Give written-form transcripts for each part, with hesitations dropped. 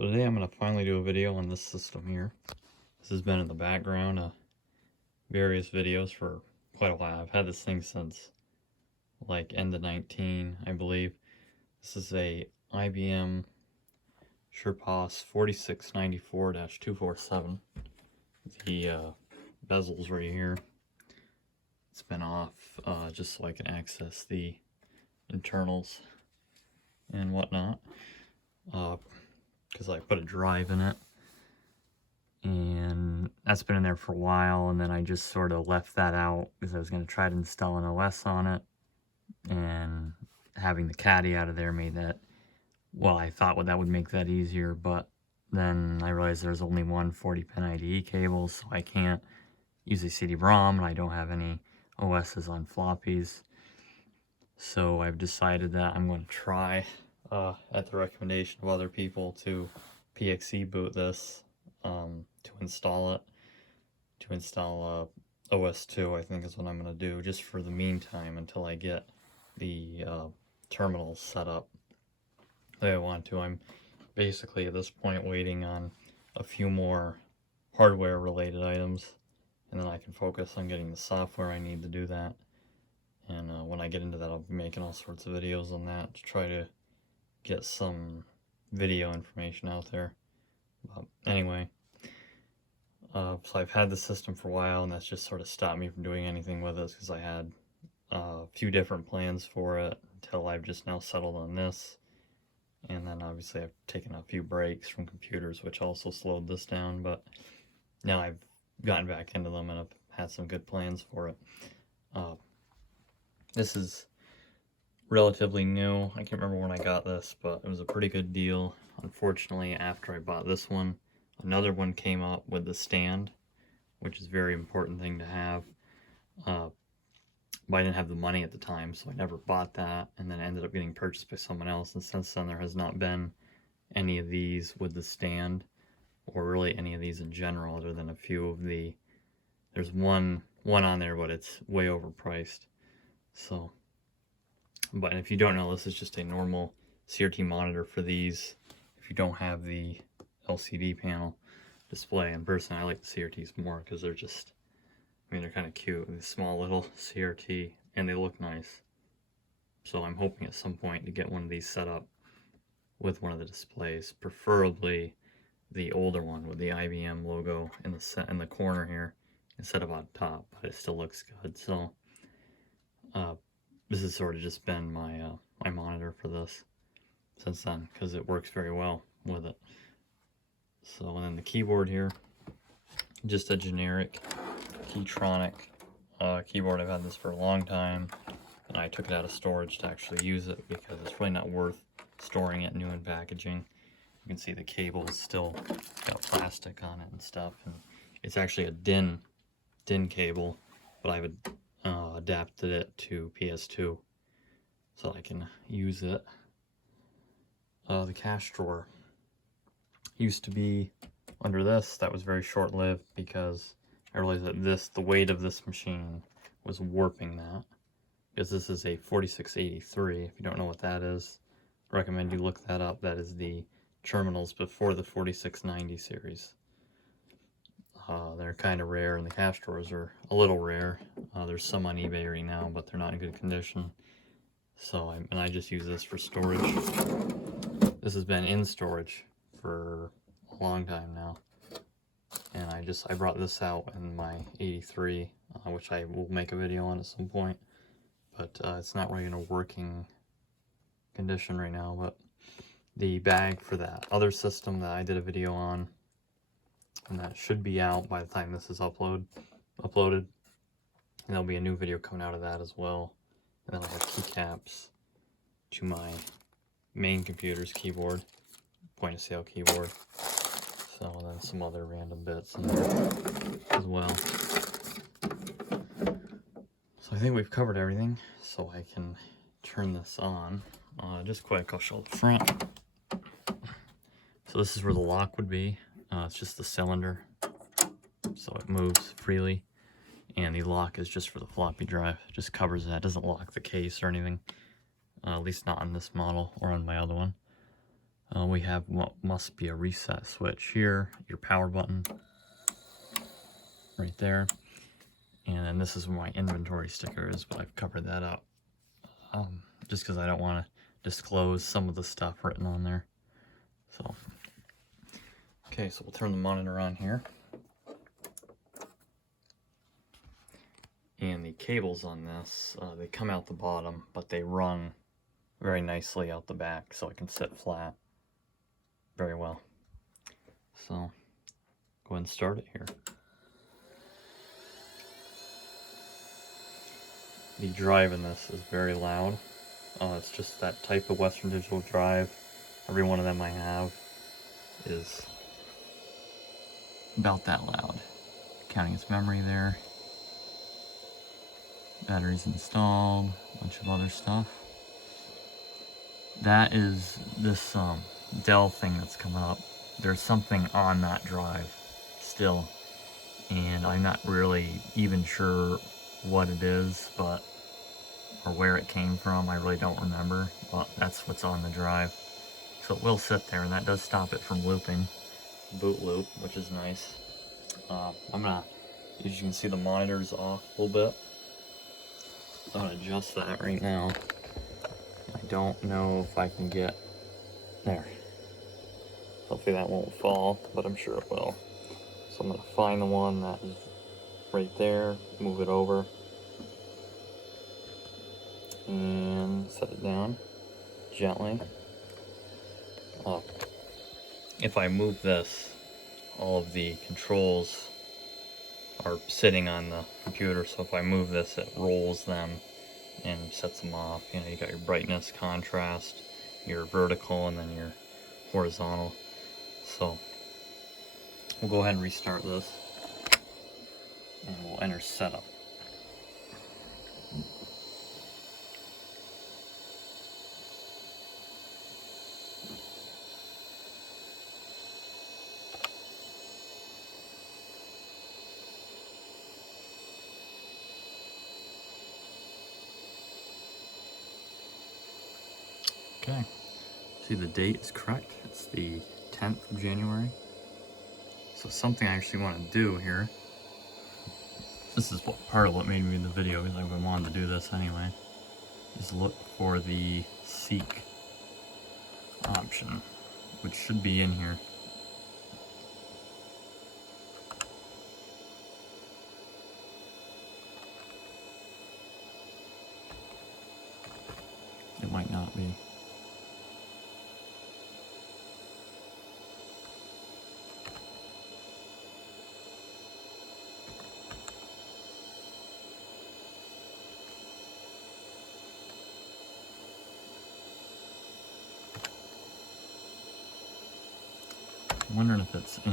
So today I'm going to finally do a video on this system here. This has been in the background of various videos for quite a while. I've had this thing since like end of 19, I believe. This is a IBM SurePOS 4694-247. The bezel's right here. It's been off just so I can access the internals and whatnot. Because I put a drive in it, and that's been in there for a while, and then I just sort of left that out because I was going to try to install an OS on it, and having the caddy out of there made that, well, I thought that would make that easier, but then I realized there's only one 40-pin IDE cable, so I can't use a CD-ROM, and I don't have any OSs on floppies. So I've decided that I'm going to try, at the recommendation of other people, to PXE boot this, to install it, to install OS 2, I think is what I'm going to do, just for the meantime until I get the terminals set up the way I want to. I'm basically at this point waiting on a few more hardware related items, and then I can focus on getting the software I need to do that. And when I get into that, I'll be making all sorts of videos on that to try to get some video information out there. But anyway, so I've had the system for a while, and that's just sort of stopped me from doing anything with it because I had a few different plans for it until I've just now settled on this. And then obviously I've taken a few breaks from computers, which also slowed this down, but now I've gotten back into them and I've had some good plans for it. This is relatively new. I can't remember when I got this, but it was a pretty good deal. Unfortunately, after I bought this one, another one came up with the stand, which is a very important thing to have. But I didn't have the money at the time, so I never bought that, and then it ended up getting purchased by someone else, and since then there has not been any of these with the stand, or really any of these in general, other than a few of the, there's one on there, but it's way overpriced. So, but if you don't know, this is just a normal CRT monitor for these, if you don't have the LCD panel display. And personally, I like the CRTs more because they're just, I mean, they're kind of cute, these small little CRT, and they look nice. So I'm hoping at some point to get one of these set up with one of the displays, preferably the older one with the IBM logo in the corner here instead of on top, but it still looks good. So this has sort of just been my my monitor for this since then, because it works very well with it. So, and then the keyboard here, just a generic Keytronic keyboard. I've had this for a long time, and I took it out of storage to actually use it because it's really not worth storing it new in packaging. You can see the cable's still got plastic on it and stuff, and it's actually a DIN cable, but I've adapted it to PS2 so I can use it. The cash drawer used to be under this. That was very short-lived because I realized that the weight of this machine was warping that, because this is a 4683. If you don't know what that is, I recommend you look that up. That is the terminals before the 4690 series. They're kind of rare, and the cash drawers are a little rare. There's some on eBay right now, but they're not in good condition. So, I just use this for storage. This has been in storage for a long time now, and I brought this out in my 83, which I will make a video on at some point, but it's not really in a working condition right now. But the bag for that other system that I did a video on, and that should be out by the time this is uploaded, and there'll be a new video coming out of that as well. And then I have keycaps to my main computer's keyboard, point of sale keyboard. So, and then some other random bits in there as well. So I think we've covered everything, so I can turn this on. Just quick, I'll show the front. So this is where the lock would be. It's just the cylinder, so it moves freely. And the lock is just for the floppy drive. It just covers that. It doesn't lock the case or anything. At least not on this model or on my other one. we have what must be a reset switch here, your power button right there, and then this is where my inventory sticker is, but I've covered that up just because I don't want to disclose some of the stuff written on there. So okay, so we'll turn the monitor on here, and the cables on this, they come out the bottom, but they run very nicely out the back, so it can sit flat very well. So go ahead and start it here. The drive in this is very loud. It's just that type of Western Digital drive. Every one of them I have is about that loud. Counting its memory there. Batteries installed, a bunch of other stuff. That is this Dell thing that's coming up. There's something on that drive still, and I'm not really even sure what it is, but or where it came from. I really don't remember, but that's what's on the drive. So it will sit there, and that does stop it from looping, boot loop, which is nice. I'm gonna, as you can see, the monitor's off a little bit. So I'm gonna adjust that right now. I don't know if I can get there. Hopefully that won't fall, but I'm sure it will. So I'm gonna find the one that is right there, move it over, and set it down gently. If I move this, all of the controls are sitting on the computer, so if I move this, it rolls them and sets them off. You know, you got your brightness, contrast, your vertical, and then your horizontal. So we'll go ahead and restart this, and we'll enter setup. Okay, see the date is correct. It's the 10th of January. So something I actually want to do here, this is part of what made me in the video, because I wanted to do this anyway, is look for the seek option, which should be in here. It might not be. I'm wondering if it's in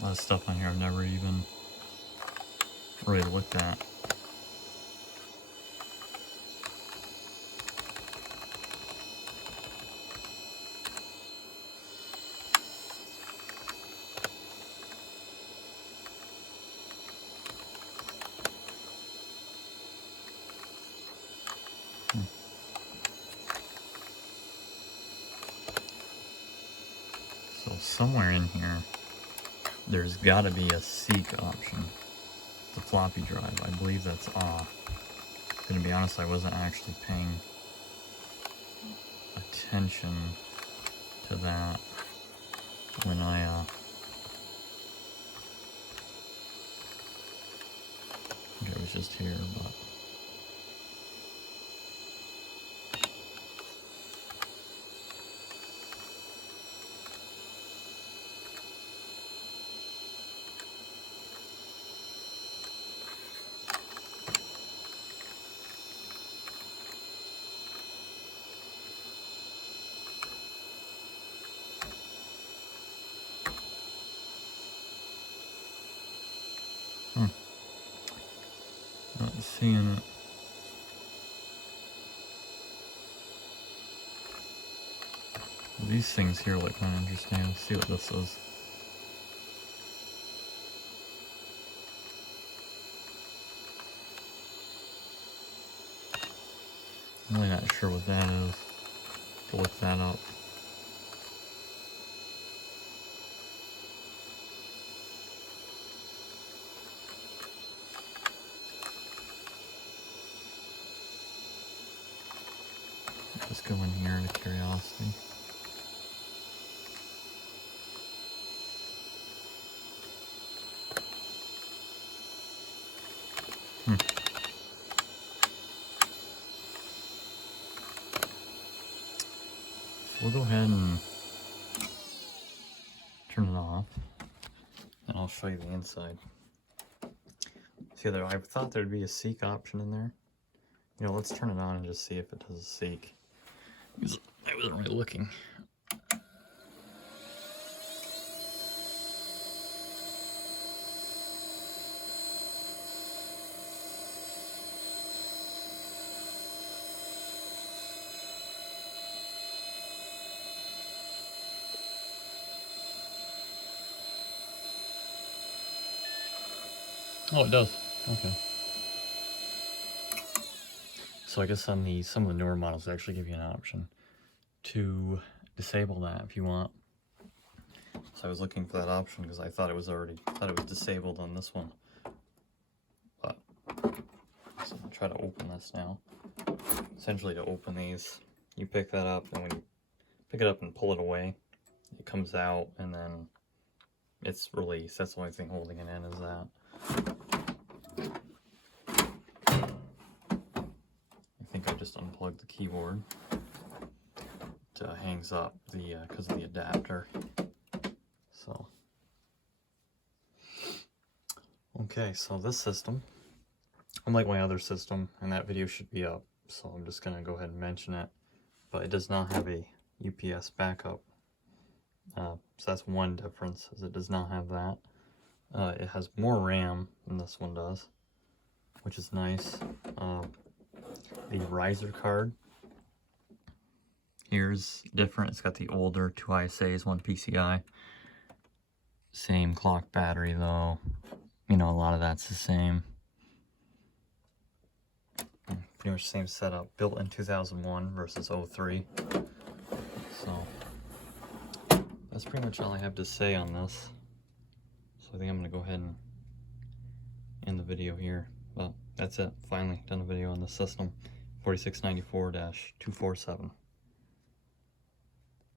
a lot of stuff on here I've never even really looked at. So somewhere in here, there's got to be a seek option. The floppy drive, I believe that's off. To be honest, I wasn't actually paying attention to that when I think it was just here, but not seeing it. These things here look kind of interesting. Let's see what this is. I'm really not sure what that is. To look that up. Just go in here out of curiosity. We'll go ahead and turn it off, and I'll show you the inside. See there, I thought there'd be a seek option in there. You know, let's turn it on and just see if it does a seek. Because I wasn't really looking. Oh, it does. Okay. So I guess on some of the newer models, they actually give you an option to disable that if you want. So I was looking for that option because I thought it was disabled on this one. But so I'll try to open this now. Essentially, to open these, you pick that up, and when you pick it up and pull it away, it comes out, and then it's released. That's the only thing holding it in is that. I think I just unplugged the keyboard. It hangs up because of the adapter. So, okay, so this system, unlike my other system, and that video should be up, so I'm just going to go ahead and mention it, but it does not have a UPS backup. So that's one difference, is it does not have that. It has more RAM than this one does, which is nice. The riser card here's different. It's got the older 2 ISAs, 1 PCI. Same clock battery though. You know, a lot of that's the same. Pretty much same setup. Built in 2001 versus 03. So that's pretty much all I have to say on this. So I think I'm going to go ahead and end the video here. But that's it. Finally done a video on the system. 4694-247.